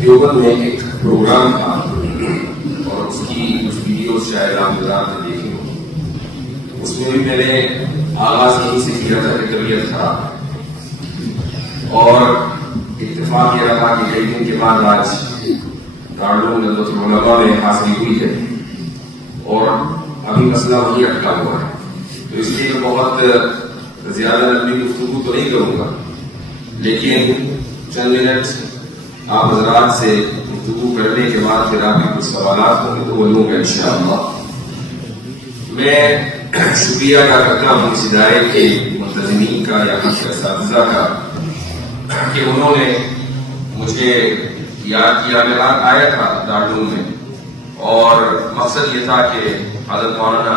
دیوبند میں ایک پروگرام تھا اور اس کی کچھ ویڈیوز شاید آپ حضرات نے دیکھی ہو. اس میں بھی میں نے آغاز یہیں سے کیا تھا کہ طبیعت خراب ہے اور اتفاق یہ رہا کہ کئی دن کے بعد آج دارالعلوم ندوۃ العلماء میں حاضری ہوئی ہے اور ابھی مسئلہ وہیں اٹکا ہوا ہے. تو اس لیے میں بہت زیادہ لمبی گفتگو تو نہیں کروں گا، لیکن چند منٹ آپ حضرات سے گفتگو کرنے کے بعد پھر آپ کے کچھ سوالات ہوں گے تو وہ لوں گا انشاءاللہ. میں شکریہ ادا کرتا ہوں اس ادارے کے منتظمین کا یا کچھ اساتذہ کا کہ انہوں نے مجھے یاد کیا. میں رات آیا تھا دارالعلوم میں اور مقصد یہ تھا کہ حضرت مولانا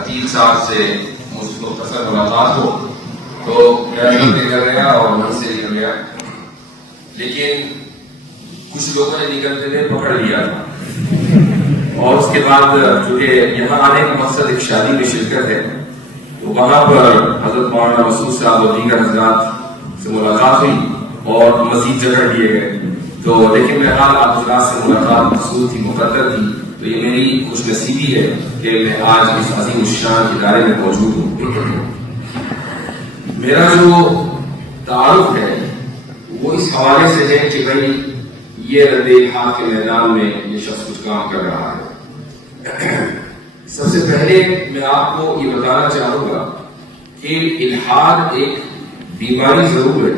عتیق صاحب سے مجھ کو مختصر ملاقات ہو، تو میرا دل نکل گیا اور من سے نکل گیا، لیکن کچھ لوگوں نے نکلتے ہوئے پکڑ لیا تھا. اور اس کے بعد چونکہ یہاں آنے کا مقصد ایک شادی میں شرکت ہے تو وہاں پر حضرت مولانا مسعود صاحب اور دیگر حضرات سے ملاقات ہوئی اور مزید جگہ دیے گئے. تو لیکن بہرحال آپ حضرات سے ملاقات مسعود تھی، مقرر تھی، تو یہ میری خوش نصیبی ہے کہ میں آج اس عظیم الشان ادارے میں موجود ہوں. میرا جو تعارف ہے وہ اس حوالے سے ہے کہ بھائی یہ رد الحاد کے میدان میں یہ شخص کچھ کام کر رہا ہے. سب سے پہلے میں آپ کو یہ بتانا چاہوں گا کہ الحاد ایک بیماری ضرور ہے،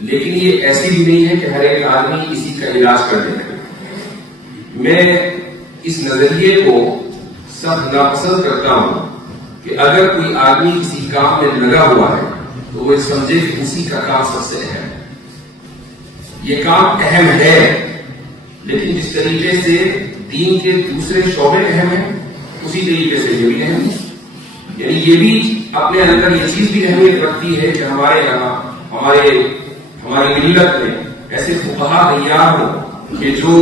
لیکن یہ ایسی بھی نہیں ہے کہ ہر ایک آدمی اسی کا علاج کر دے. میں اس نظریے کو سخت ناپسند کرتا ہوں کہ اگر کوئی آدمی کسی کام میں لگا ہوا ہے تو وہ سمجھے کہ اسی کا کام سب سے اہم ہے. یہ کام اہم ہے، لیکن جس طریقے سے دین کے دوسرے شعبے اہم ہیں اسی طریقے سے یہ بھی اہم ہے. یعنی یہ بھی اپنے اندر یہ چیز بھی اہمیت رکھتی ہے کہ ہمارے یہاں ہماری ملت میں ایسے فقہا تیار ہوں کہ جو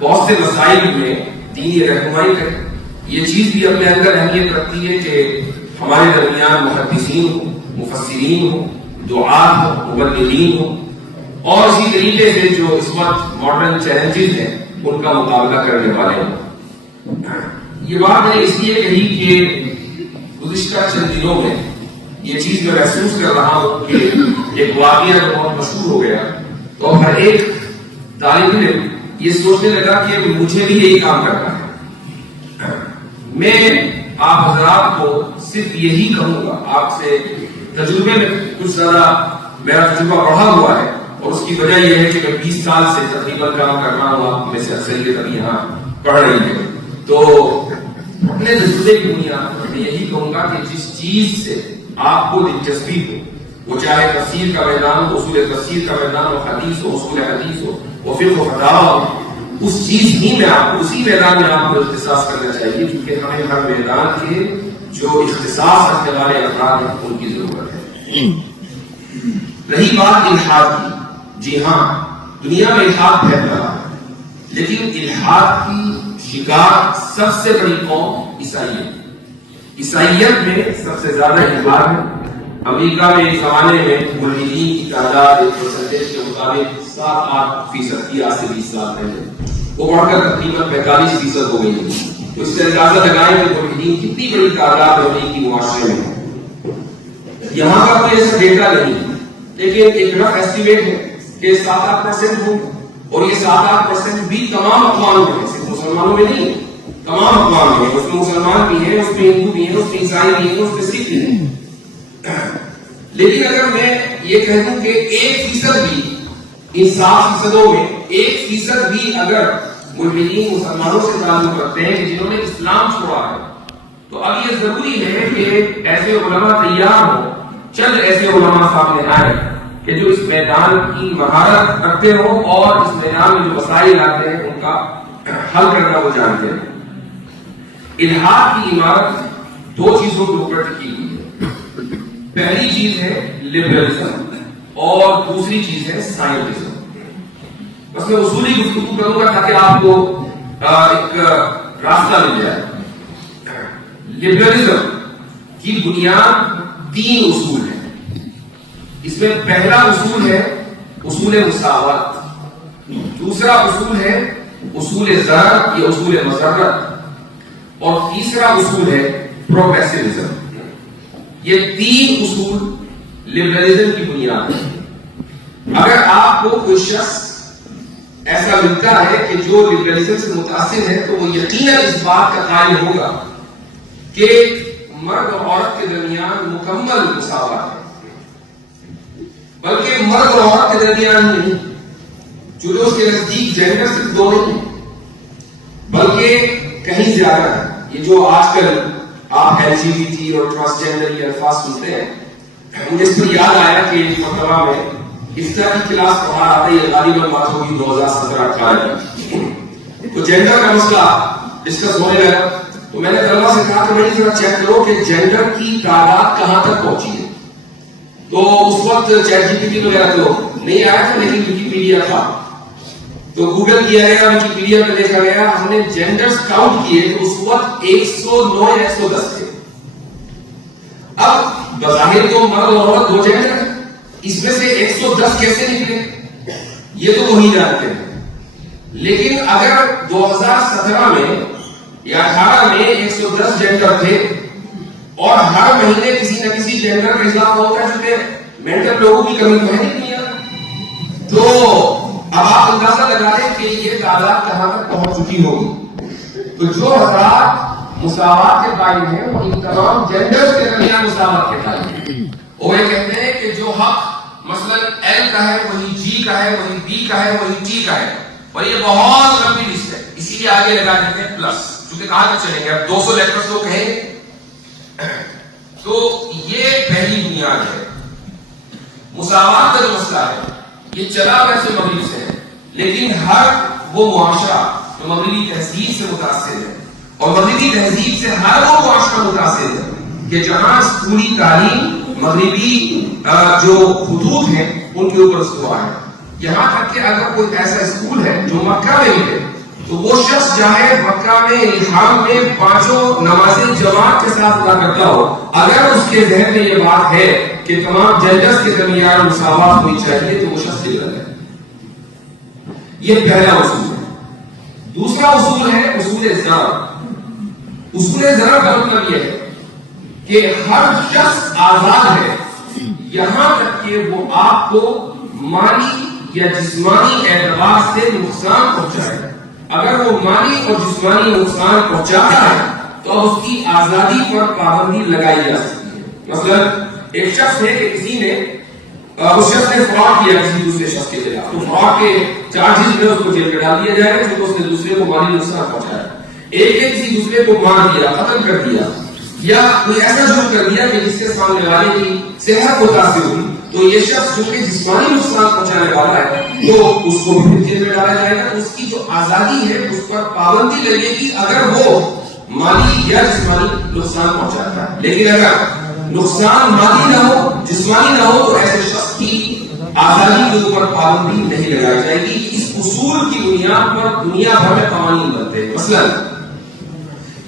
بہت سے مسائل میں دینی رہنمائی کریں. یہ چیز بھی اپنے اندر اہمیت رکھتی ہے کہ ہمارے درمیان محدثین ہوں، مفسرین ہوں، دعات ہوں، مبلغین ہوں، اور اسی طریقے سے جو اس وقت ماڈرن چیلنجز ہیں ان کا مقابلہ کرنے والے ہوں. یہ بات میں نے اس لیے کہی کہ گزشتہ چند دنوں میں یہ چیز میں محسوس کر رہا ہوں کہ ایک واقعہ جو بہت مشہور ہو گیا تو ہر ایک طالب علم یہ سوچنے لگا کہ مجھے بھی یہی کام کرنا ہے. میں آپ حضرات کو صرف یہی کہوں گا، آپ سے تجربے میں کچھ زیادہ میرا تجربہ بڑھا ہوا ہے اور اس کی وجہ یہ ہے کہ میں 20 سال سے تقریباً کام کر رہا ہوں. آپ میں سے اکثریت ابھی یہاں پڑھ رہی ہے، تو اپنے تجربے کی بنیاد پر میں یہی کہوں گا کہ جس چیز سے آپ کو دلچسپی ہو، وہ چاہے تفسیر کا میدان ہو، اصول تفسیر کا میدان ہو، حدیث ہو، اصول حدیث ہو، وہ فقہ و فتاوی ہو، اس چیز ہی میں آپ کو اسی میدان میں آپ کو اختصاص کرنا چاہیے، کیونکہ ہمیں ہر میدان کے جو اختصاص رکھنے والے افراد ہیں ان کی ضرورت ہے. رہی بات الحاد کی، جی ہاں دنیا میں الحاد پھیل رہا ہے، لیکن الحاد کی شکار سب سے بڑی قوم عیسائیت میں سب سے زیادہ الحاد ہے. امریکہ میں اس زمانے میں ملحدین کی تعداد ایک پرسنٹیج کے مطابق 7-8% تھی، آج سے 20 سال پہلے وہ بڑھ کر تقریباً 45% ہو گئی ہے. تو اس سے اندازہ لگائیں کہ ملحدین کتنی بڑی تعداد میں امریکی معاشرے میں. یہاں کا کوئی ایسا ڈیٹا نہیں، لیکن ایک رف ایسٹیمیٹ ہے کہ 7-8% ہوں، اور یہ 7-8% بھی تمام اقوام میں، صرف مسلمانوں میں نہیں، تمام اقوام میں. اس میں مسلمان بھی ہیں، اس میں ہندو بھی ہیں، اس میں عیسائی بھی ہیں، اس میں سکھ بھی ہیں. لیکن اگر میں یہ کہہ دوں کہ 1% بھی ان 7% میں 1% بھی اگر ملحدین مسلمانوں سے تعلق رکھتے ہیں کہ جنہوں نے اسلام چھوڑا ہے، تو اب یہ ضروری ہے کہ ایسے علماء تیار ہوں، چند ایسے علماء سامنے آئے کہ جو اس میدان کی مہارت رکھتے ہوں اور اس میدان میں جو مسائل آتے ہیں ان کا حل کرنا وہ جانتے ہیں. الحاد کی عمارت 2 چیزوں کے اوپر ٹکی ہوئی ہے. پہلی چیز ہے لبرلزم اور دوسری چیز ہے سائنٹزم. بس میں اصولی گفتگو کروں گا تاکہ آپ کو ایک راستہ مل جائے. لبرلزم کی بنیاد 3 اصول ہیں. اس میں پہلا اصول ہے اصول مساوات، دوسرا اصول ہے اصول ضرر یا اصول مضرت، اور تیسرا اصول ہے پروگریسوزم۔ یہ تین اصول لبرلزم کی بنیاد ہے۔ اگر آپ کو کوئی شخص ایسا ملتا ہے کہ جو لبرلزم سے متاثر ہے تو وہ یقیناً اس بات کا قائل ہوگا کہ مرد اور عورت کے درمیان مکمل مساوات ہے، بلکہ مرد اور عورت کے درمیان نہیں، جو اس کے نزدیک جینڈر صرف دو نہیں ہیں بلکہ کہیں زیادہ ہے۔ یہ جو آج کل آپ LGBT اور ٹرانسجینڈر یہ الفاظ سنتے ہیں، مجھے اس پر یاد آیا کہ ایک مرتبہ میں اس طرح کی کلاس پڑھا رہا تھا، یہ غالباً بات ہوگی 2017-18 کی، تو جینڈر کا مسئلہ ڈسکس ہونے لگا، تو میں نے طلبا سے کہا کہ بھائی ذرا چیک کرو کہ جینڈر کی تعداد کہاں تک پہنچی ہے۔ تو اس وقت چیٹ GPT وغیرہ تو نہیں آیا تھا، لیکن ویکیپیڈیا تھا، تو گوگل کیا گیا، ویکیپیڈیا میں دیکھا گیا، ہم نے جینڈرز کاؤنٹ کیے تو اس وقت 109 یا 110 تھے۔ اب بظاہر تو مرد اور عورت دو جینڈر ہیں، اس میں سے 110 کیسے نکلے یہ تو وہی جانتے ہیں، لیکن اگر 2017 میں یا 18 میں 110 جینڈر تھے اور ہر مہینے کسی نہ کسی جینڈر کا اضافہ ہوتا ہے، چونکہ مینٹل لوگوں کی کمی تو ہے نہیں دنیا، تو اب آپ اندازہ لگا لیں کہ یہ تعداد کہاں تک پہنچ چکی ہوگی۔ تو جو حضرات مساوات کے قائل ہیں وہ ان تمام جینڈرز کے درمیان مساوات کے قائل ہیں۔ وہ یہ کہتے ہیں کہ جو حق مثلا ایل کا ہے وہی جی کا ہے، وہی بی کا ہے، وہی ٹی کا ہے، اور یہ بہت لمبی لسٹ ہے، اسی لیے آگے لگا دیتے ہیں پلس، کیونکہ کہاں تک چلیں گے، اب 200 لیٹرز تو کہیں گے۔ تو یہ پہلی بنیاد ہے۔ مساوات کا جو مسئلہ ہے یہ چلا ویسے مغرب سے ہے، لیکن ہر وہ معاشرہ جو مغربی تہذیب سے متاثر ہے، اور مغربی تہذیب سے ہر وہ معاشرہ متاثر ہے کہ جہاں اسکولی تعلیم مغربی جو خطوط ہیں ان کے اوپر استوا ہے، یہاں تک کہ اگر کوئی ایسا اسکول ہے جو مکہ میں ہے تو وہ شخص چاہے مکہ میں احرام میں 5 نمازیں جماعت کے ساتھ ادا کرتا ہو، اگر اس کے ذہن میں یہ بات ہے کہ تمام جینڈرز کے درمیان مساوات ہونی چاہیے تو وہ شخص غلط ہے۔ یہ پہلا اصول ہے۔ دوسرا اصول ہے اصول ضرر۔ اصول ضرر کا مطلب یہ ہے کہ ہر شخص آزاد ہے یہاں تک کہ وہ آپ کو مالی یا جسمانی اعتبار سے نقصان پہنچائے۔ اگر وہ مالی اور جسمانی نقصان پہنچاتا ہے تو اب اس کی آزادی پر پابندی لگائی جا سکتی ہے۔ مثلا ایک شخص ہے کہ کسی نے اس شخص نے فراڈ کیا کسی دوسرے شخص کے خلاف، تو فراڈ کے چارجز میں اس کو جیل میں ڈال دیا جائے گا کیونکہ اس نے دوسرے کو مالی نقصان پہنچایا، ایک نے کسی دوسرے کو مار دیا، قتل کر دیا، یا کوئی ایسا جرم کر دیا کہ جس سے سامنے والے کی صحت متاثر ہوئی، تو یہ شخص جو کہ جسمانی نقصان پہنچانے والا ہے تو اس کو بھی جیل میں ڈالا جائے گا۔ اس کی جو آزادی ہے اس پر پابندی لگے گی اگر وہ مالی یا جسمانی نقصان پہنچاتا ہے، لیکن اگر نقصان مالی نہ ہو جسمانی نہ ہو تو ایسے شخص کی آزادی کے اوپر پابندی نہیں لگائی جائے گی۔ اس اصول کی بنیاد پر دنیا بھر میں قوانین بنتے ہیں۔ مثلا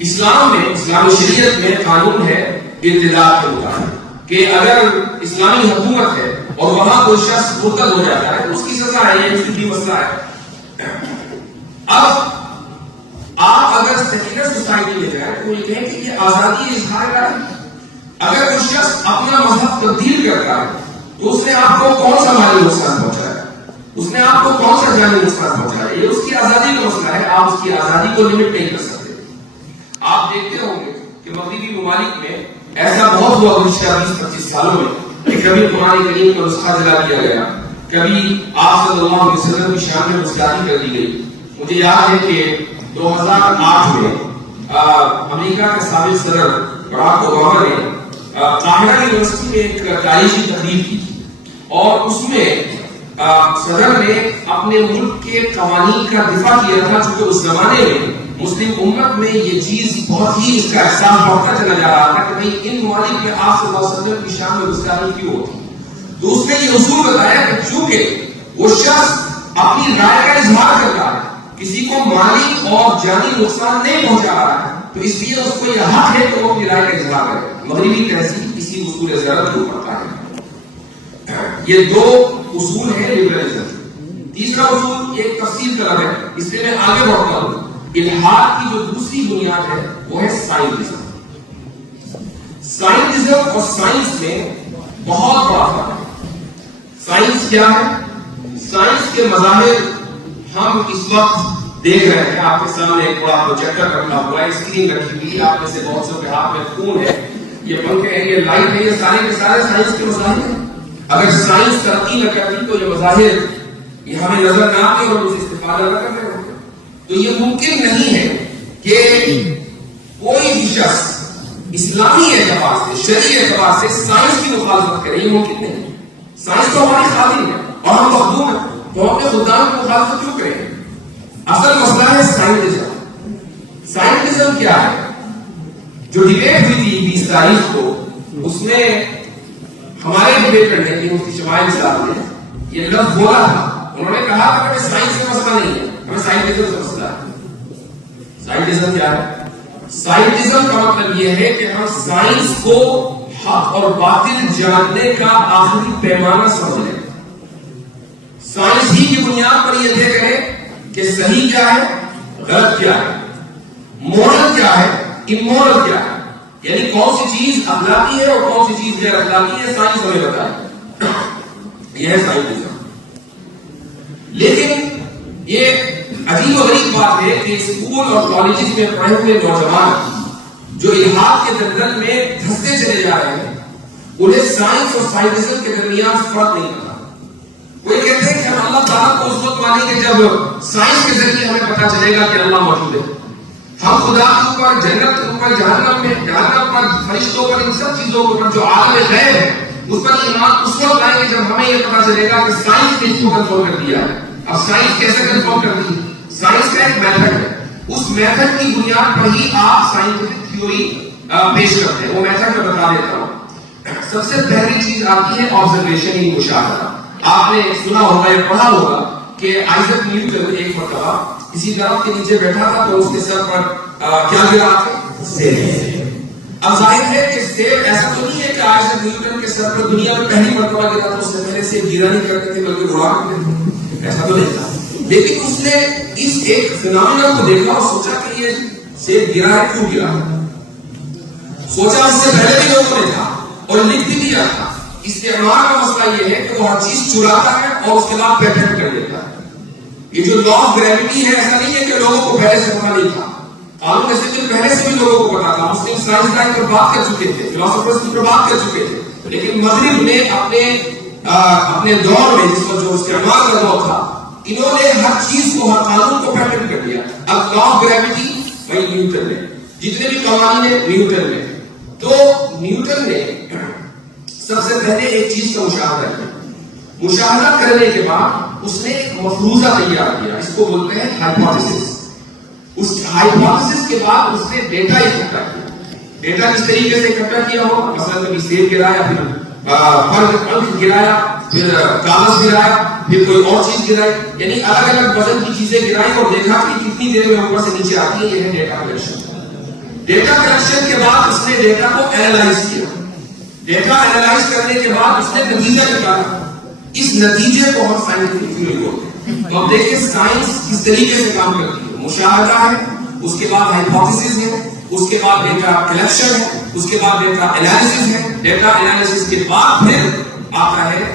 اسلام میں، اسلامی شریعت میں قانون ہے ارتداد کے مطابق کہ اگر اسلامی حکومت ہے اور وہاں کوئی شخص مرتد ہو جاتا ہے تو اس کی سزا ہے، یہ اس کی مسئلہ ہے۔ اب آپ اگر سیکولر سوسائٹی میں جائیں تو یہ کہیں کہ یہ آزادی اظہار کا ہے۔ اگر کوئی شخص اپنا مذہب تبدیل کرتا ہے تو اس نے آپ کو کون سا مالی نقصان پہنچایا، اس نے آپ کو کون سا جانی نقصان پہنچایا، یہ اس کی آزادی کا مسئلہ ہے، آپ اس کی آزادی کو لمٹ نہیں کر سکتے۔ آپ دیکھتے ہوں گے کہ مغربی ممالک میں ایسا بہت ہوا گزشتہ 20-25 سالوں میں کہ کبھی قرآن کریم کا نسخہ جلا دیا گیا، کبھی آپ صلی اللہ علیہ وسلم کی شان میں گستاخی کر دی گئی۔ مجھے یاد ہے کہ 2008 میں امریکہ کے سابق صدر براک اوباما نے قاہرہ یونیورسٹی میں ایک تاریخی تقریر کی اور اس میں صدر نے اپنے ملک کے قوانین کا دفاع کیا تھا، چونکہ اس زمانے میں مسلم امت میں یہ چیز بہت ہی اس کا احساس بڑھتا چلا جا رہا تھا کہ بھئی ان ممالک میں آپ صلی اللہ علیہ وسلم کی شان میں گستاخی کیوں ہوتی۔ تو اس نے یہ اصول بتایا کہ چونکہ وہ شخص اپنی رائے کا اظہار کرتا ہے، کسی کو مالی اور جانی نقصان نہیں پہنچا رہا ہے، تو اس لیے اس کو یہ حق ہے کہ وہ اپنی رائے کا اظہار کرے۔ مغربی تہذیب اسی اصول ضرورت کو پڑھتا ہے۔ یہ دو اصول ہیں انٹیلیجنس. تیسرا اصول ایک تفصیل طلب ہے، اس لیے میں آگے بڑھتا ہوں. الحاد کی جو دوسری بنیاد ہے وہ ہے سائنٹزم. سائنٹزم اور سائنس میں بہت بڑا فرق ہے. سائنس کیا ہے؟ سائنس کے مظاہر ہم اس وقت دیکھ رہے ہیں. آپ کے سامنے ایک بڑا پروجیکٹر رکھا ہوا ہے، اسکرین رکھی ہوئی ہے، آپ میں سے بہت سے کے ہاتھ میں فون ہے، یہ پنکھے ہیں، یہ لائٹ ہے، یہ سارے کے سارے سائنس کے مظاہر ہیں. اگر سائنس ترقی نہ کرتی تو یہ مظاہر یہ ہمیں نظر نہ آتے اور اسے استفادہ نہ کر رہے ہوتے. تو یہ ممکن نہیں ہے کہ کوئی بھی شخص اسلامی اعتبار سے، شرعی اعتبار سے سائنس کی مخالفت کرے. یہ ممکن نہیں. سائنس تو ہماری خادم ہے اور ہم مخدوم ہیں، تو ہم اپنے خدام کی مخالفت کیوں کریں؟ اصل مسئلہ ہے سائنٹزم. سائنٹزم کیا ہے؟ جو ڈبیٹ ہوئی تھی 20 تاریخ کو، اس میں ہمارے ڈبیٹ کرنے کی مفتی شمائل صاحب نے یہ لفظ بولا تھا. انہوں نے کہا کہ ہمیں سائنس کا مسئلہ نہیں ہے، ہمیں سائنٹزم کا مسئلہ ہے. سائنٹزم کیا ہے؟ سائنٹزم کا مطلب یہ ہے کہ ہم سائنس کو حق اور باطل جاننے کا آخری پیمانہ سمجھ لیں. سائنس ہی کی بنیاد پر یہ دیکھ رہے کہ صحیح کیا ہے، غلط کیا ہے، مورل کیا ہے، امورل کیا ہے، یعنی کون سی چیز اخلاقی ہے اور کون سی چیز غیر اخلاقی ہے. سائنس ہمیں بتائے. یہ ہے سائنٹزم. لیکن یہ عجیب و غریب بات ہے کہ اسکول اور کالجز میں پڑھے ہوئے نوجوان جو الحاد کے دلدل میں دھستے چلے جا رہے ہیں، انہیں سائنس اور سائنٹزم کے درمیان فرق نہیں پتا. وہ یہ کہتے ہیں کہ ہم اللہ تعالیٰ کو اس وقت مانیں گے جب سائنس کے ذریعے ہمیں پتا چلے گا کہ اللہ موجود ہے. ہم خدا کے اوپر، جنت کے اوپر، جہنم پر، فرشتوں پر، ان سب چیزوں کے اوپر جو عالم غیب ہے اس پر ایمان اس وقت لائیں گے جب ہمیں یہ پتا چلے گا کہ سائنس نے اس کو کنفرم کر دیا ہے. اب سائنس کیسے کنفرم کرتی ہے؟ سائنس کا ایک میتھڈ ہے. اس میتھڈ کی بنیاد پر ہی آپ سائنٹیفک تھیوری پیش کرتے ہیں. وہ میتھڈ میں بتا دیتا ہوں. سب سے پہلی چیز آتی ہے آبزرویشن، ہی مشاہدہ. آپ نے سنا ہوگا یا پڑھا ہوگا کہ آئزک نیوٹن ایک مرتبہ کسی درخت کے نیچے بیٹھا تھا تو اس کے سر پر کیا گرا تھا؟ سیب. اب ظاہر ہے کہ سیب ایسا تو نہیں ہے کہ آئزک نیوٹن کے سر پر دنیا میں پہلی مرتبہ گرا تھا، اس سے پہلے سیب گرا نہیں کرتے تھے بلکہ اڑا کرتے تھے. ایسا تو نہیں تھا. لیکن اس نے اس ایک فینومینا کو دیکھا اور سوچا کہ یہ سیب گرا ہے، کیوں گرا؟ سوچا اس سے پہلے بھی لوگوں نے تھا اور لکھ بھی دیا تھا. استعمار کا مسئلہ یہ ہے کہ وہ ہر چیز چراتا ہے اور اس کے بعد پیٹنٹ کر دیتا ہے. یہ جو لا آف گریوٹی ہے، ایسا نہیں ہے کہ لوگوں کو پہلے سے پتا نہیں تھا. قانون سے پہلے سے بھی لوگوں کو پتا تھا. مسلم سائنسدان پر بات کر چکے تھے، فلاسفرز پر بات کر چکے تھے. لیکن مغرب نے اپنے دور میں، جس پر جو استعمار کا دور تھا، انہوں نے ہر چیز کو، ہر قانون کو پیٹنٹ کر دیا. اب لا آف گریوٹی وہی نیوٹن نے، جتنے بھی قوانین ہیں نیوٹن نے. تو نیوٹن نے سب سے پہلے ایک چیز کا مشاہدہ کیا. مشاہدہ کرنے کے بعد اس نے ایک مفروضہ تیار کیا، اس کو بولتے ہیں ہائپوتھیسس. اس ہائپوتھیسس کے بعد اس نے ڈیٹا اکٹھا کیا. ڈیٹا کس طریقے سے اکٹھا کیا ہوگا؟ مثلا کبھی سیب گرایا، پھر پنکھ گرایا، پھر کاغذ گرایا، پھر کوئی اور چیز گرائی، یعنی الگ الگ وزن کی چیزیں گرائی اور دیکھا کہ کتنی دیر میں اوپر سے نیچے آتی ہے. یہ ہے ڈیٹا کلیکشن. ڈیٹا کلیکشن کے بعد اس نے ڈیٹا کو اینالائز کیا. ڈیٹا اینالائز کرنے کے بعد اس نے نتیجہ نکالا. اس نتیجے کو ہم سائنٹیفک تھیوری بولتے ہیں. تو اب دیکھیں سائنس کس طریقے سے کام کرتی ہے. مشاہدہ ہے، اس کے بعد ہائپوتھیسس ہے، اس کے بعد ڈیٹا کلیکشن ہے، اس کے بعد ڈیٹا انالیسس ہے. ڈیٹا انالیسس کے بعد پھر آتا ہے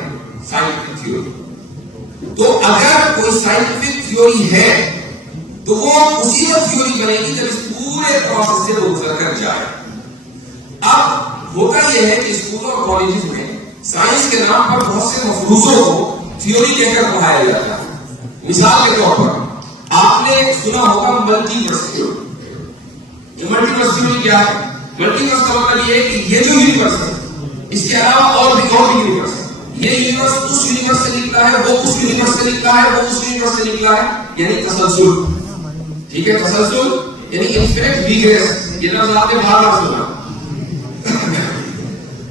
سائنٹیفک تھیوری. تو اگر کوئی سائنٹیفک تھیوری ہے تو وہ اسی وقت تھیوری بنے گی جب اس پورے پروسیس سے گزر کر جائے. اب ہوتا یہ ہے کہ اسکولوں اور کالجز میں سائنس کے نام پر بہت سے مفروضوں کو تھیوری کہہ کر پڑھایا جاتا ہے. مثال کے طور پر آپ نے سنا ہوگا ملٹی ورس تھیوری. یہ ملٹی ورس تھیوری کیا ہے؟ ملٹی ورس کا مطلب یہ ہے کہ یہ جو یونیورس ہے اس کے علاوہ اور بھی یونیورس ہے. یہ یونیورس اس یونیورس سے نکلا ہے، وہ اس یونیورس سے نکلا ہے، وہ اس یونیورس سے نکلا ہے، یعنی تسلسل. ٹھیک ہے، تسلسل یعنی انفینٹ ویگریس. یہ لفظ آپ نے بار بار سنا.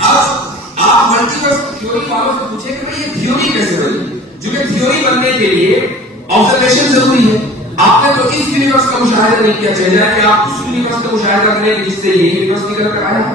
اب آپ ملٹی ورس تھیوری والوں سے پوچھیں کہ بھائی یہ تھیوری کیسے بنی؟ جو کہ تھیوری بننے کے لیے آبزرویشن ضروری ہے. آپ نے تو اس یونیورس کا مشاہدہ نہیں کیا، چاہیے کہ آپ اس یونیورس کا مشاہدہ کریں جس سے یہ یونیورس نکل کر آیا.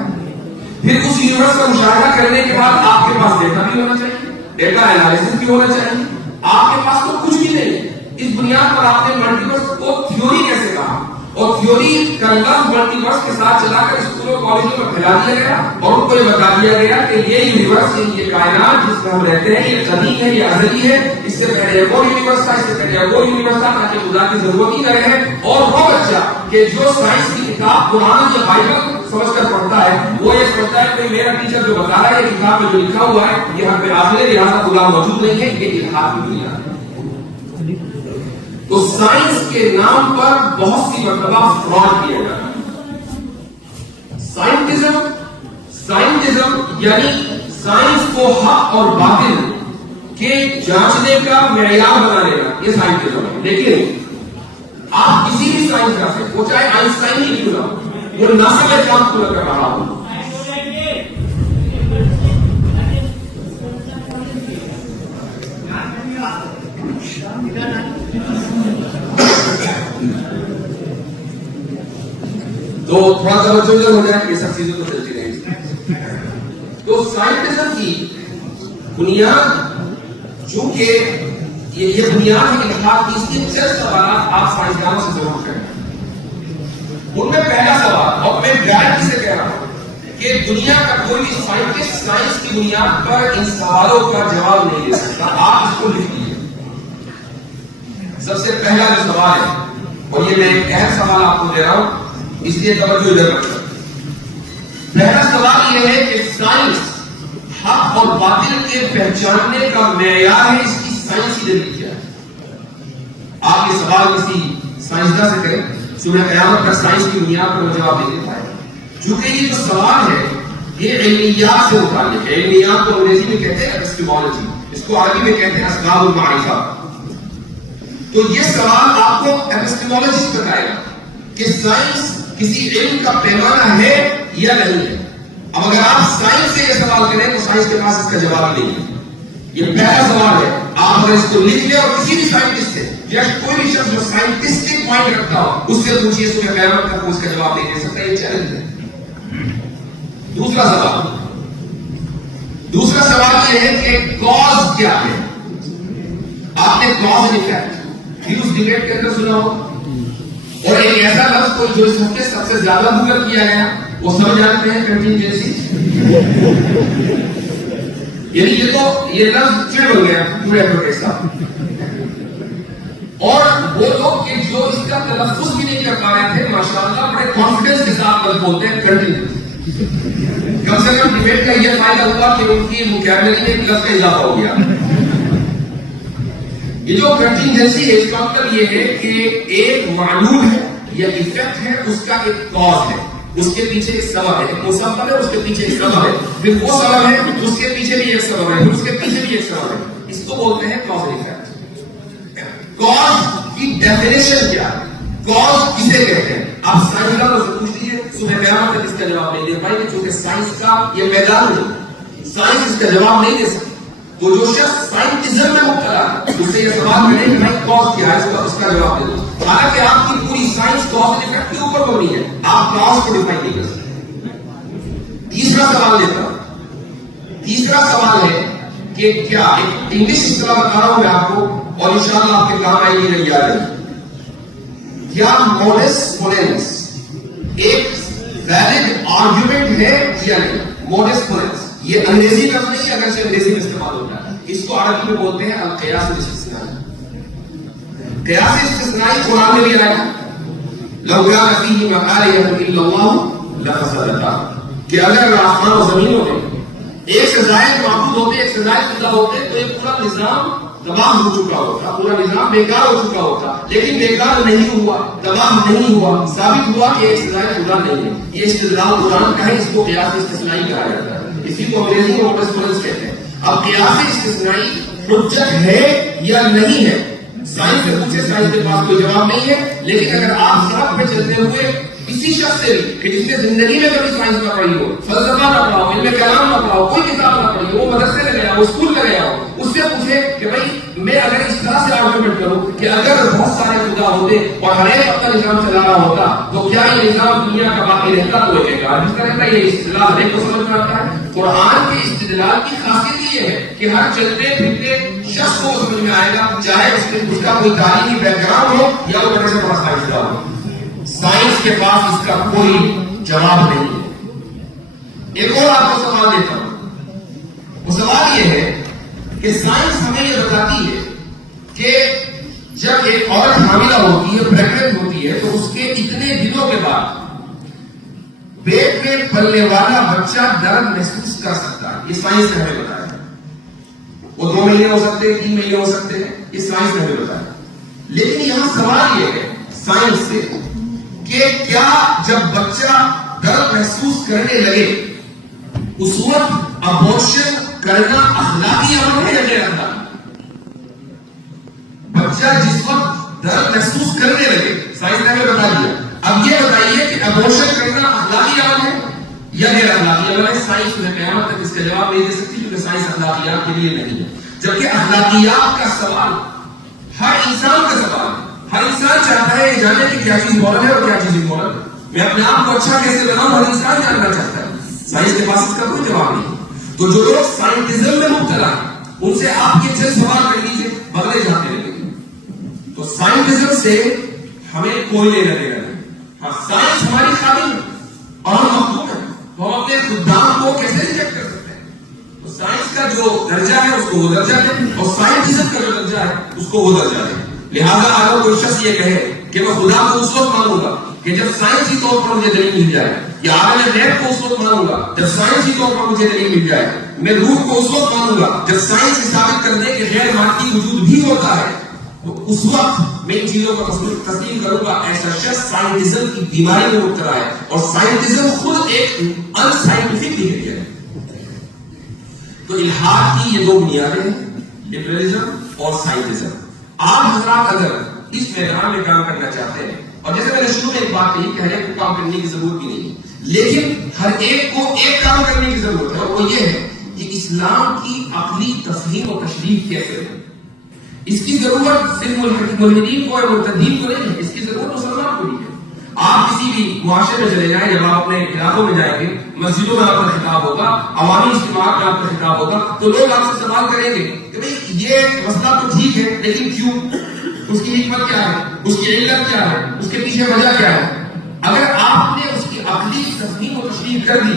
پھر اس یونیورس کا مشاہدہ کرنے کے بعد آپ کے پاس ڈیٹا بھی ہونا چاہیے، ڈیٹا انالیسس بھی ہونا چاہیے. آپ کے پاس تو کچھ بھی نہیں. اس بنیاد پر آپ نے ملٹیورس کو تھیوری کیسے کہا؟ اور تھیوری کا لفظ ملٹیورس کے ساتھ چلا کر اسکولوں کالجوں میں پھیلا دیا گیا اور ان کو یہ بتا دیا گیا کہ یہ یونیورس، یہ کائنات جس میں ہم رہتے ہیں، یہ قدیم ہے، یہ ازلی ہے. اس سے پہلے ایک اور یونیورس تھا، اس سے پہلے ایک اور یونیورس تھا، تاکہ خدا کی ضرورت ہی نہ رہے. اور وہ بچہ کہ جو سائنس کی کتاب قرآن یا بائبل سمجھ کر پڑھتا ہے، وہ یہ سمجھتا ہے کہ میرا ٹیچر جو بتا رہا ہے یہ کتاب میں جو لکھا ہوا ہے یہ ہم پہ آخر ہے، لہٰذا خدا موجود نہیں ہے، یہ الہات کی دنیا ہے. تو سائنس کے نام پر بہت سی مرتبہ فراڈ کیا جاتا ہے. سائنٹزم یعنی سائنس کو حق اور باطل کے جانچنے کا معیار بنا لینا، یہ سائنٹزم ہے. لیکن آپ کسی بھی سائنس کا سے، وہ چاہے آئنسٹائن ہی کیوں نہ ہو، وہ ناسا میں کام پورا کر رہا ہو، تو تھوڑا توجہ جو ہو جائے، یہ سب چیزیں تو چلتی رہیں گی. تو سائنٹزم کی بنیاد، چونکہ یہ بنیاد ہے الہات کی، اس کے چند سوالات آپ سائنسدانوں سے ضرور کریں. ان میں پہلا سوال، اور میں گارنٹی سے کہہ رہا ہوں کہ دنیا کا کوئی بھی سائنٹسٹ سائنس کی بنیاد پر ان سوالوں کا جواب نہیں دے سکتا. آپ اس کو لکھ لیجیے. سب سے پہلا جو سوال ہے، اور یہ میں ایک اہم سوال آپ کو دے رہا ہوں، اس لیے توجہ ادھر رکھیں. پہلا سوال یہ ہے کہ سائنس حق اور باطل کے پہچاننے کا معیار ہے، اس کی سائنسی دلیل کیا ہے؟ آپ یہ سوال کسی سائنسداں سے کریں، سورہ قیامت کا سائنس کی بنیاد پر وہ جواب نہیں دے پائے. چونکہ یہ جو سوال ہے یہ علمیات سے متعلق ہے. علمیات کو انگریزی میں کہتے ہیں ایپسٹیمولوجی، اس کو عربی میں کہتے ہیں اسباب المعرفہ. تو یہ سوال آپ کو ایپسٹیمولوجسٹ بتائے گا کہ سائنس کسی علم کا پیمانہ ہے یا نہیں ہے. اب اگر آپ سائنس سے یہ سوال کریں تو سائنس کے پاس اس کا جواب نہیں ہے. یہ پہلا سوال ہے. آپ اگر اس کو لکھ لیں اور کسی بھی سائنٹسٹ سے یا کوئی بھی شخص جو سائنٹسٹک پوائنٹ رکھتا ہو اس سے پوچھیے، اس میں قیامت تک اس کا جواب نہیں دے سکتا. یہ چیلنج ہے. دوسرا سوال یہ ہے کہ کاز کیا ہے. آپ نے کاز اینڈ ایفیکٹ اس ڈبیٹ کے اندر سنا ہو، اور ایک ایسا لفظ کوئی جو اس ہفتے سب سے زیادہ گوگل کیا گیا وہ سمجھ جانتے ہیں کنٹینجنسی. یعنی یہ لفظ چڑ بن گیا پورے ایڈوکیٹ صاحب. اور وہ لوگ کہ جو اس کا تلفظ بھی نہیں کر پا رہے تھے، ماشاءاللہ بڑے کانفیڈنس کے ساتھ بولتے ہیں کنٹینجنسی. کم سے کم ڈبیٹ کا یہ فائدہ ہوا کہ ان کی ووکیبلری میں ایک لفظ کا اضافہ ہو گیا. یہ جو کنٹینجنسی ہے اس کا مطلب یہ ہے کہ ایک معلول ہے یا ایفیکٹ ہے، اس کا ایک کاز ہے، اس کے پیچھے ایک سبب ہے، ایک مسبب ہے، اس کے پیچھے ایک سبب ہے، پھر وہ سبب ہے، اس کے پیچھے بھی ایک سبب ہے، پھر اس کے پیچھے بھی ایک سبب ہے. اس کو بولتے ہیں کاز اینڈ ایفیکٹ. کاز کی ڈیفینیشن کیا ہے؟ کاز کسے کہتے ہیں؟ آپ سائنسدانوں سے پوچھ لیجیے، صبح قیامت تک اس کا جواب نہیں دے پائیں گے، کیونکہ سائنس کا یہ میدان نہیں، سائنس اس کا جواب نہیں دے سکتی. تو جو شخص سائنٹزم میں مبتلا ہے اس سے یہ سوال کریں کہ بھائی کاز کیا ہے، اس کا جواب دے دو. حالانکہ آپ کی پوری سائنس کاز اینڈ ایفیکٹ کے اوپر مبنی ہے، آپ کاز کو ڈیفائن نہیں کر سکتے. تیسرا سوال لیتا ہوں. تیسرا سوال ہے کہ کیا، ایک انگلش اصطلاح بتا رہا ہوں میں آپ کو اور انشاءاللہ آپ کے کام آئے گی نہیں یاد ہے، کیا مورس پولینس ایک ویلڈ آرگیومنٹ ہے یا نہیں؟ مورس پولینس یہ انگریزی لفظ نہیں، اگر سے انگریزی میں استعمال ہوتا ہے. اس کو عربی میں بولتے ہیں القیاس الاستثنائی. قیاس استثنائی قرآن میں بھی آیا، لو کان فیہ آلیۃ الا اللہ لفسدتا، کہ اگر آسمان و زمینوں میں ایک سے زائد معبود ہوتے، ایک سے زائد خدا ہوتے تو یہ پورا نظام تباہ ہو چکا ہوتا، پورا نظام بیکار ہو چکا ہوتا. لیکن بیکار نہیں ہوا، تباہ نہیں ہوا، ثابت ہوا کہ ایک سے زائد خدا نہیں ہے. یہ استدلال قرآن کا ہے، اس کو قیاس استثنائی کہا جاتا ہے. اسی کو انگریزی میں مورس پولینس کہتے ہیں. اب قیاس استثنائی حجت ہے یا نہیں ہے؟ سائنس سے پوچھے، سائنس کے پاس کوئی جواب نہیں ہے. لیکن اگر آپ سڑک پہ چلتے ہوئے کسی شخص سے بھی کہ جس نے زندگی میں کبھی سائنس نہ پڑھی ہو، فلسفہ نہ پڑھا ہو، علم کلام نہ پڑھا ہو، کوئی کتاب نہ پڑھی ہو، وہ مدرسے میں گیا ہو، اسکول میں گیا ہو، اس سے پوچھے کہ بھائی میں اگر اس طرح سے آرگومنٹ کروں کہ اگر بہت سارے خدا ہوتے اور ہر ایک اپنا نظام چلا رہا ہوتا تو کیا یہ نظام دنیا کا باقی رہتا؟ تو ایک جس طرح کا یہ استدلال ہر ایک کو سمجھ میں آتا ہے. قرآن کے استدلال کی خاصیت یہ ہے کہ ہر چلتے پھرتے شخص کو سمجھ میں آئے گا، چاہے اس کا کوئی تعلیمی بیک گراؤنڈ ہو یا وہ بڑے سے بڑا سائنسدان ہو، سائنس کے پاس اس کا کوئی جواب نہیں ہے۔ ایک اور آپ کو سوال دیتا ہوں، وہ سوال یہ ہے کہ سائنس ہمیں یہ بتاتی ہے کہ جب ایک عورت حاملہ ہوتی ہے، پریگننٹ ہوتی ہے، تو اس کے اتنے دنوں کے بعد پیٹ میں پلنے والا بچہ درد محسوس کر سکتا ہے۔ یہ سائنس نے ہمیں بتایا۔ وہ 2 مہینے ہو سکتے ہیں، 3 مہینے ہو سکتے ہیں، یہ سائنس نے ہمیں بتایا۔ لیکن یہاں سوال یہ ہے سائنس سے کہ کیا جب بچہ درد محسوس کرنے لگے اس وقت ابورشن کرنا اخلاقی عمل ہے یا غیر اخلاقی؟ بچہ جس وقت درد محسوس کرنے لگے، سائنس نے ہمیں بتا دیا، اب یہ بتائیے کہ ابورشن کرنا اخلاقی عمل ہے یا غیر اخلاقی عمل ہے؟ سائنس نے قیامت تک اس کا جواب نہیں دے سکتی، کیونکہ سائنس اخلاقیات کے لیے نہیں ہے۔ جبکہ اخلاقیات کا سوال ہر انسان کا سوال ہے۔ ہر انسان چاہتا ہے یہ جانے کہ کیا چیز مورل ہے اور کیا چیز امورل ہے۔ میں اپنے آپ کو اچھا کیسے بناؤں، ہر انسان جاننا چاہتا ہے۔ سائنس کے پاس اس کا کوئی جواب نہیں۔ تو جو لوگ سائنٹزم میں مبتلا ہیں ان سے آپ کے چند سوال کر لیجیے، بدلے جاتے رہیں گے۔ تو سائنٹزم سے ہمیں کوئی لینا دینا نہیں۔ ہاں، سائنس ہماری قابل ہے اور ہم مخدوم ہیں، تو ہم اپنے خدام کو کیسے ریجیکٹ کر سکتے ہیں؟ تو سائنس کا جو درجہ ہے اس کو وہ درجہ دیں، اور سائنٹزم کا جو درجہ ہے اس کو وہ درجہ دیں۔ لہذا اگر کوئی شخص یہ کہے کہ میں خدا کو اس وقت مانوں گا کہ جب سائنسی طور پر مجھے دلیل مل جائے، یا عالم غیب کو اس وقت مانوں گا جب سائنسی طور پر مجھے دلیل مل جائے، میں روح کو اس وقت مانوں گا جب سائنس ثابت کر دے کہ غیر مادی وجود بھی ہوتا ہے، تو اس وقت میں ان چیزوں کو تسلیم کروں گا۔ ایسا شخص سائنٹزم کی بیماری میں مبتلا ہے، اور سائنٹزم خود ایک ان سائنٹیفک بہیویئر ہے۔ تو الحاد کی یہ 2 بنیادیں ہیں، لبرلزم اور سائنٹزم۔ آپ حضرات اگر اس میدان میں کام کرنا چاہتے ہیں، اور جیسے میں نے شروع میں ایک بات کہی کہ ہر ایک کو کام کرنے کی ضرورت بھی نہیں، لیکن ہر ایک کو ایک کام کرنے کی ضرورت ہے، اور وہ یہ ہے کہ اسلام کی عقلی تفہیم و تشریح کیسے ہے۔ اس کی ضرورت صرف ملحدین کو یا مرتدین کو نہیں ہے، اس کی ضرورت مسلمان کو بھی ہے۔ آپ کسی بھی معاشرے میں چلے جائیں، جب آپ اپنے علاقوں میں جائیں گے، مسجدوں میں آپ کا خطاب ہوگا، عوامی اجتماعات میں آپ کا خطاب ہوگا، تو لوگ آپ سے سوال کریں گے کہ بھئی یہ مسئلہ تو ٹھیک ہے لیکن کیوں؟ اس کی حکمت کیا ہے، اس کی علت کیا ہے، اس کے پیچھے وجہ کیا ہے؟ اگر آپ نے اس کی عقلی تفہیم و تشریح کر دی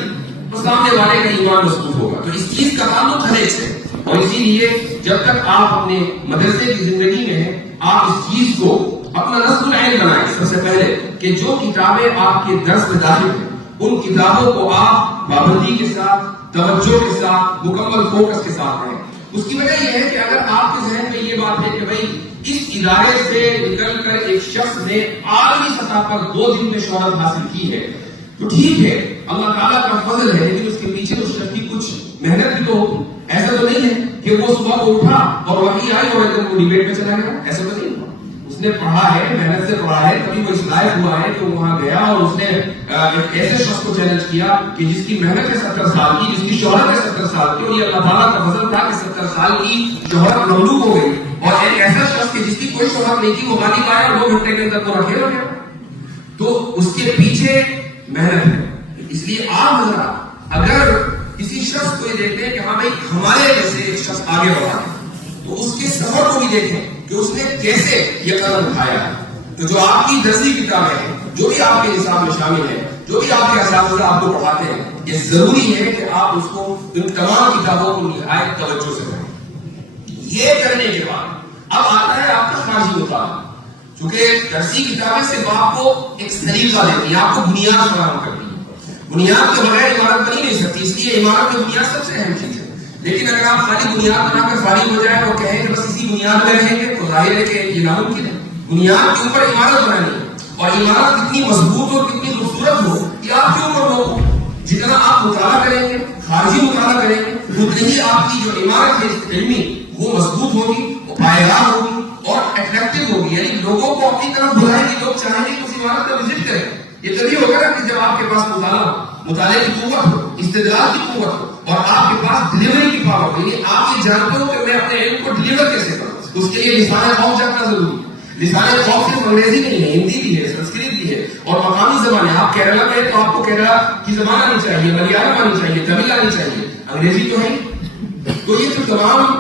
تو سامنے والے کا ایمان مضبوط ہوگا۔ تو اس چیز کا تعلق ہر ایک سے، اور اسی لیے جب تک آپ اپنے مدرسے کی زندگی میں ہیں، آپ اس چیز کو اپنا نصب العین بنائیں۔ سب سے پہلے کہ جو کتابیں آپ کے درس میں داخل ہیں ان کتابوں کو آپ پابندی کے ساتھ، توجہ کے ساتھ، مکمل فوکس کے ساتھ پڑھیں۔ اس کی وجہ یہ ہے کہ اگر آپ کے ذہن میں یہ بات ہے کہ بھئی اس ادارے سے نکل کر ایک شخص نے عالمی سطح پر 2 دن میں شہرت حاصل کی ہے، تو ٹھیک ہے، اللہ تعالیٰ کا فضل ہے، لیکن اس کے پیچھے اس شخص کی کچھ محنت بھی تو ہو۔ ایسا تو نہیں ہے کہ وہ صبح کو اٹھا اور وہی آئی اور ایک وہ ڈیبیٹ میں چلا گیا، ایسا تو نہیں ہوا۔ اس نے پڑھا ہے، محنت سے پڑھا ہے، کبھی وہ اس لائق ہوا ہے کہ وہ وہاں گیا اور اس نے ایک ایسے شخص کو چیلنج کیا کہ جس کی محنت ہے 70 سال کی، جس کی شہرت ہے 70 سال کی، اور یہ اللہ تعالیٰ کا فضل تھا کہ 70 سال کی شہرت مملوک ہو گئی، اور ایک ایسا شخص کہ جس کی کوئی شہرت نہیں تھی وہ غالب آیا اور 2 گھنٹے کے اندر وہ رکھے ہو گیا۔ تو اس کے پیچھے محنت ہے۔ اس لیے آپ حضرات اگر کسی شخص کو یہ دیکھتے ہیں کہ ہاں بھائی ہمارے جیسے ایک شخص آگے بڑھا ہے، تو اس کے سفر کو بھی دیکھیں کہ اس نے کیسے یہ قدم اٹھایا ہے۔ تو جو آپ کی درسی کتابیں ہیں، جو بھی آپ کے نصاب میں شامل ہے، جو بھی آپ کے اساتذہ آپ کو پڑھاتے ہیں، یہ ضروری ہے کہ آپ اس کو ان تمام کتابوں کو نہایت توجہ سے پڑھیں۔ یہ کرنے کے بعد اب آتا ہے آپ کا خارجی مطالعہ، چونکہ درسی کتابیں صرف آپ کو ایک طریقہ دیتی ہیں، آپ کو بنیاد فراہم کرتی ہیں۔ بنیاد کے بغیر عمارت بنی نہیں سکتی، اس لیے عمارت میں بنیاد سب سے اہم چیز ہے۔ لیکن اگر آپ خالی بنیاد بنا کر فارغ ہو جائیں اور کہیں کہ بس اسی بنیاد میں رہیں گے تو ظاہر ہے کہ یہ ناممکن ہے۔ بنیاد کے اوپر عمارت بنانی ہے، اور عمارت کتنی مضبوط اور کتنی خوبصورت ہو یہ آپ کے اوپر ہو۔ جتنا آپ مطالعہ کریں گے، خارجی مطالعہ کریں گے، اتنی ہی آپ کی جو عمارت ہے علمی وہ مضبوط ہوگی، وہ پائیدار ہوگی اور اٹریکٹیو ہوگی، یعنی لوگوں کو اپنی طرف بلائیں گے، لوگ چاہیں گے کہ اس عمارت کا وزٹ کریں۔ یہ تبھی ہوگا نا کہ جب آپ کے پاس مطالعہ ہو، مطالعے کی قوت ہو، استدلال کی قوت ہو، اور آپ کے پاس ڈلیوری کی پاور ہو، یعنی آپ یہ جانتے ہو کہ میں اپنے علم کو ڈلیور کیسے کروں۔ اس کے لیے لسان قوم جاننا ضروری ہے۔ لسان قوم صرف انگریزی نہیں ہے، ہندی بھی ہے، سنسکرت بھی ہے، اور مقامی زبانیں۔ آپ کیرلا میں ہیں تو آپ کو کیرلا کی زبان آنی چاہیے، ملیالم آنی چاہیے، تمل آنی چاہیے، انگریزی تو ہے۔ تو یہ جو تمام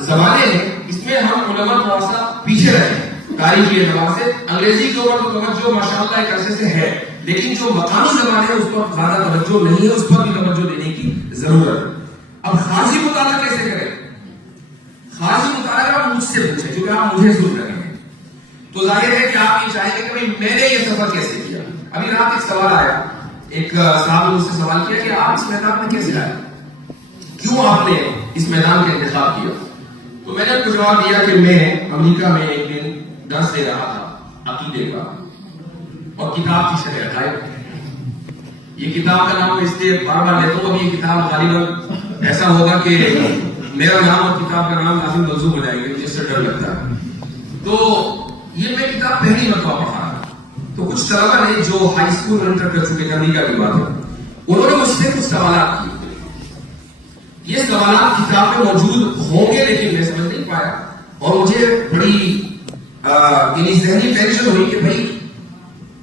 زبانیں ہیں اس میں ہم علماء تھوڑا سا پیچھے رہے تاریخی اعتبار سے. انگریزی کے اوپر تو توجہ ماشاءاللہ ایک عرصے سے ہے, لیکن جو مقامی زبان ہے اس پر زیادہ توجہ نہیں ہے, اس پر بھی توجہ دینے کی ضرورت ہے. اب خارجی مطالعہ کیسے کریں؟ خارجی مطالعہ آپ مجھ سے پوچھیں, کیونکہ آپ مجھے سن رہے ہیں, تو ظاہر ہے کہ آپ یہ چاہیں گے کہ میں نے یہ سفر کیسے کیا. ابھی رات ایک سوال آیا, ایک صاحب نے مجھ سے سوال کیا کہ آپ اس میدان میں کیسے آئے, کیوں آپ نے اس میدان کا انتخاب کیا؟ تو میں نے آپ کو جواب دیا کہ میں امریکہ میں ایک دن درس دے رہا تھا عقیدے کا, اور کتاب تھی شرح عقائد. یہ کتاب کا نام میں اس لیے بار بار لیتا ہوں, اب یہ کتاب غالباً ایسا ہوگا کہ میرا نام اور کتاب کا نام لازم موضوع ہو جائے گا, جس سے ڈر لگتا ہے. تو یہ میں کتاب پہلی مرتبہ پڑھا تھا, تو کچھ طلبہ نے جو ہائی اسکول انٹر کر چکے تھے, امریکہ کی بات ہے, انہوں نے مجھ سے کچھ سوالات کیے. یہ سوالات کتاب میں موجود ہوں گے لیکن میں سمجھ نہیں پایا, اور مجھے بڑی ذہنی ٹینشن ہوئی کہ بھائی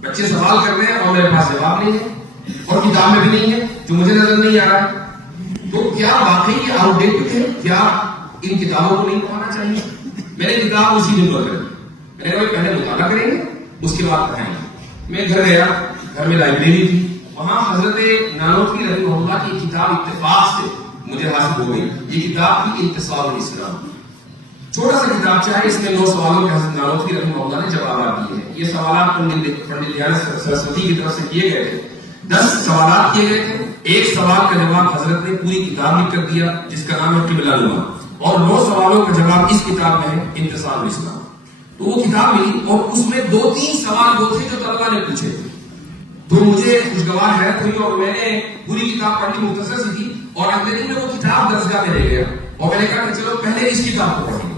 بچے سوال کر رہے ہیں اور میرے پاس جواب نہیں ہے, اور کتاب میں بھی نہیں ہے, جو مجھے نظر نہیں آ رہا ہے. تو کیا واقعی یہ آؤٹ ڈیٹڈ ہے؟ کیا ان کتابوں کو نہیں پڑھنا چاہیے؟ میں نے کتاب اسی دن پڑھ کر, میں نے کہا پہلے مطالعہ کریں گے اس کے بعد پڑھیں گے. میں گھر گیا, گھر میں لائبریری تھی, وہاں حضرت نانوتوی رحمہ اللہ کی کتاب اتفاق سے مجھے حاصل ہو گئی. یہ کتاب کی انتصاب الاسلام, چھوٹا سا کتاب چاہے, اس میں 9 سوالوں کے حضرت نانوتوی رحمہ اللہ نے جوابات دیے ہیں. یہ سوالات پنڈت دیانت سرسوتی کی طرف سے کیے گئے تھے. 10 سوالات کیے گئے تھے, ایک سوال کا جواب حضرت نے پوری کتاب لکھ کر دیا جس کا نام ہے قبلہ نما, اور 9 سوالوں کا جواب اس کتاب میں ہے انتصاب الاسلام. تو وہ کتاب ملی, اور اس میں 2-3 سوال وہ تھے جو طلبہ نے پوچھے تھے. تو مجھے خوشگوار حیرت ہوئی, اور میں نے پوری کتاب پڑھنی مختصر سی تھی, اور اگلے دن میں وہ کتاب درسگاہ میں لے گیا, اور میں نے کہا کہ چلو پہلے اس کتاب کو پڑھیں.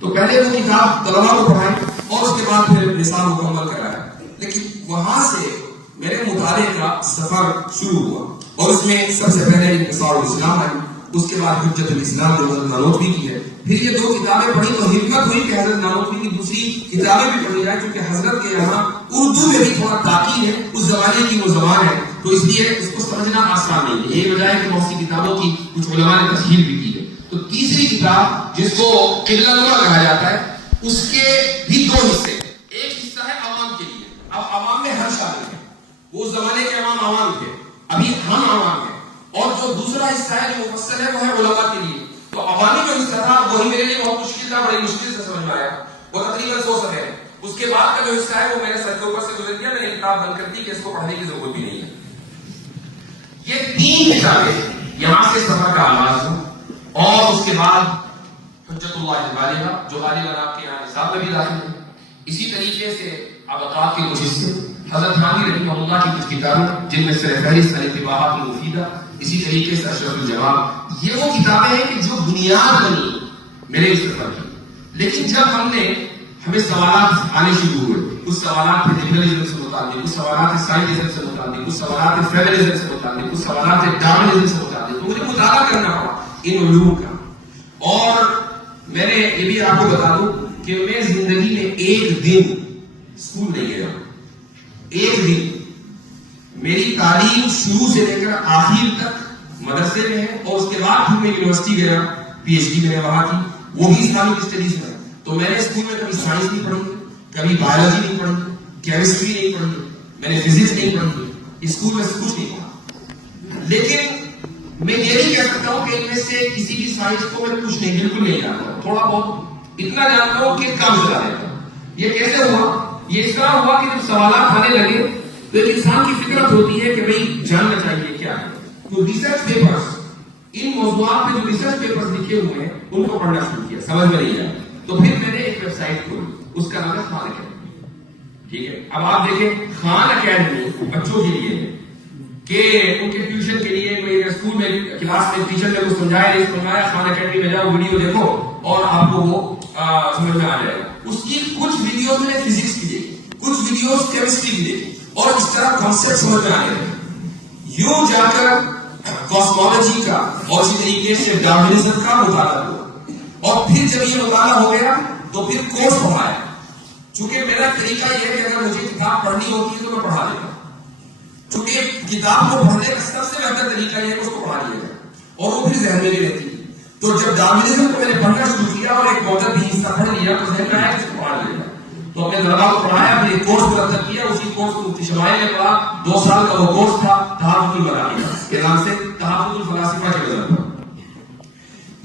تو پہلے وہ کتاب طلبہ کو پڑھائی, اور اس کے بعد پھر نصاب مکمل کرایا. لیکن وہاں سے میرے مطالعے کا سفر شروع ہوا, اور اس میں سب سے پہلے انتصار الاسلام آئی, اس کے بعد حجت الاسلام جو حضرت نانوتوی کی ہے. پھر یہ 2 کتابیں پڑھی تو ہمت ہوئی کہ حضرت نانوتوی کی دوسری کتابیں بھی پڑھی جائے, کیونکہ حضرت کے یہاں اردو میں بھی تھوڑا تاکید ہے, اس زمانے کی وہ زبان ہے, تو اس لیے اس کو سمجھنا آسان نہیں ہے. یہ وجہ ہے کہ بہت سی کتابوں کی کچھ علماء نے تشہیر بھی کی ہے. تو تیسری کتاب جس کو قبلہ نما کہا جاتا ہے, اس کے بھی 2 حصے. ایک حصہ ہے عوام کے لیے, اب عوام میں ہر شامل ہے, وہ زمانے کے عوام تھے, ابھی ہم عوام ہیں. اور جو دوسرا حصہ ہے جو مفصل ہے وہ ہے علماء کے لیے. تو عوامی جو حصہ تھا وہی میرے لیے بہت مشکل تھا, بڑی مشکل سے سمجھ میں آیا, وہ تقریباً 100 صفحے ہے. اس کے بعد کا جو حصہ ہے وہ میرے سر کے اوپر سے گزر گیا, میں نے کتاب بند کر دی کہ اس کو پڑھنے کی ضرورت بھی نہیں ہے. یہ 3 کتابیں یہاں سے سفر کا آغاز ہوا, اور اس کے بعد حجت اللہ البالغہ جو غالباً آپ کے یہاں نصاب میں بھی داخل ہے. اسی طریقے سے ابقات کے کچھ حصے, حضرت تھانوی رحمہ اللہ کی کچھ کتابیں جن میں سے فہرست الانتباہات المفیدہ, اسی طریقے سے اشرف الجواب. یہ وہ کتابیں ہیں کہ جو بنیاد بنی میرے اس سفر کی. لیکن جب ہمیں سوالات آنے شروع ہوئے, کچھ سوالات تھے لبرلزم سے متعلق, کچھ سوالات تھے سائنٹزم سے متعلق, کچھ سوالات تھے فیمنزم سے متعلق, کچھ سوالات تھے ڈارونزم سے متعلق, تو مجھے مطالعہ کرنا پڑا ان علوم کا. اور میں نے یہ بھی آپ کو بتا دوں کہ میں زندگی میں ایک دن اسکول نہیں گیا. ایک دن میری تعلیم شروع سے لے کر آخر تک مدرسے میں ہے, اور اس کے بعد پھر میں یونیورسٹی گیا, پی ایچ ڈی میں نے وہاں کی, وہ بھی اسلامک اسٹڈیز میں. تو میں نے اسکول میں کبھی سائنس نہیں پڑھی, کبھی بایولوجی نہیں پڑھی, کیمسٹری نہیں پڑھی, میں نے فزکس نہیں پڑھی, اسکول میں کچھ نہیں پڑھا. لیکن میں یہ نہیں کہہ سکتا ہوں کہ ان میں سے کسی بھی سائنس کو میں کچھ نہیں, بالکل نہیں جانتا ہوں. تھوڑا بہت اتنا جانتا ہوں کہ کام چلا لیتا ہوں. یہ کیسے ہوا؟ یہ اس طرح ہوا کہ جب سوالات آنے لگے تو ایک انسان کی فطرت ہوتی ہے کہ بھئی جاننا چاہیے کیا ہے. تو ریسرچ پیپرز, ان موضوعات میں جو ریسرچ پیپرز لکھے ہوئے ہیں ان کو پڑھنا شروع کیا, سمجھ میں نہیں آیا. تو پھر میں نے ایک ویب سائٹ کھولی, اس کا نام ہے خان اکیڈمی. ٹھیک ہے, اب آپ دیکھیں خان اکیڈمی بچوں کے لیے کہ ان کے ٹیوشن کے لیے, میرے اسکول میں کلاس میں ٹیچر نے کچھ سمجھایا نہیں سمجھایا, خان اکیڈمی میں جاؤ ویڈیو دیکھو اور آپ کو وہ سمجھ میں آ جائے گا. اس کی کچھ ویڈیوز میں فزکس کی دیکھی, کچھ ویڈیوز کیمسٹری کی دیکھی, اور اس طرح کانسیپٹ سمجھ میں آ گئے. یوں جا کر کاسمولوجی کا اور اسی طریقے سے ڈارونزم کا مطالعہ ہوا, اور پھر جب یہ مطالعہ ہو گیا تو پھر کورس پڑھایا. چونکہ میرا طریقہ یہ ہے کہ اگر مجھے کتاب پڑھنی ہوتی ہے تو میں پڑھا دیتا ہوں, چونکہ کتاب کو پڑھنے کا سب سے بہتر طریقہ یہ ہے کہ اس کو پڑھا لیا جائے اور وہ پھر ذہن میں نہیں رہتی. تو جب ڈارونزم کو میں نے پڑھنا شروع کیا اور ایک موٹر بھی حصہ پڑھ لیا تو ذہن میں آیا کہ پڑھ لے گا. تو اپنے طلباء کو پڑھایا, پھر ایک کورس مرتب کیا, اسی کورس کو مفتی شمائل نے پڑھا. 2 سال کا وہ کورس تھا تحفظ المراکز کے نام سے, تحفظ الفلاسفہ کے نام پر.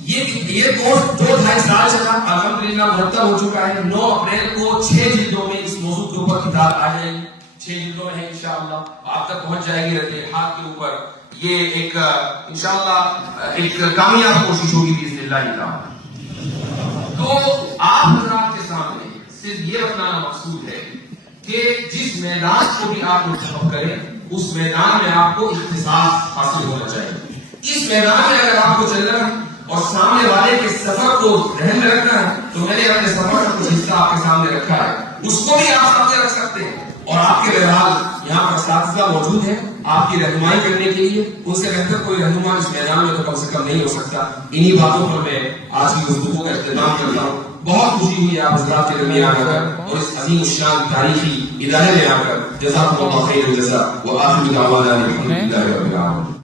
یہ کورس 2-2.5 سال چلا, الحمدللہ مرتب ہو چکا ہے. 9 اپریل کو 6 جلدوں میں اس موضوع کے اوپر کتاب آ جائے گی. 6 جلدوں میں ہے انشاءاللہ, آپ تک پہنچ جائے گی رد الحاق کے اوپر. یہ ایک انشاءاللہ ایک کامیاب کوشش ہوگی باذن اللہ تعالی. تو آپ حضرات کے سامنے صرف یہ بتانا مقصود ہے کہ جس میدان کو بھی آپ منتخب کریں اس میدان میں آپ کو اختصاص حاصل ہونا چاہیے. اس میدان میں اگر آپ کو چلنا ہے اور سامنے والے کے سفر کو ذہن میں رکھنا ہے تو میں نے اپنے سفر کا کچھ حصہ آپ کے سامنے رکھا ہے, اس کو بھی آپ سامنے رکھ سکتے ہیں. اور آپ کے بہرحال یہاں پر اساتذہ موجود ہیں آپ کی رہنمائی کرنے کے لیے. ان سے بہتر کوئی رہنما اس میدان میں تو کم سے کم نہیں ہو سکتا. انہی باتوں پر میں آج کی گفتگو کا اختتام کرتا ہوں. بہت خوشی ہوئی آپ حضرات کے درمیان آ کر اور اس عظیم الشان تاریخی ادارے میں آ کر. جزاکم اللہ خیر الجزاء وآخر دعوانا الحمد للہ رب العالمین.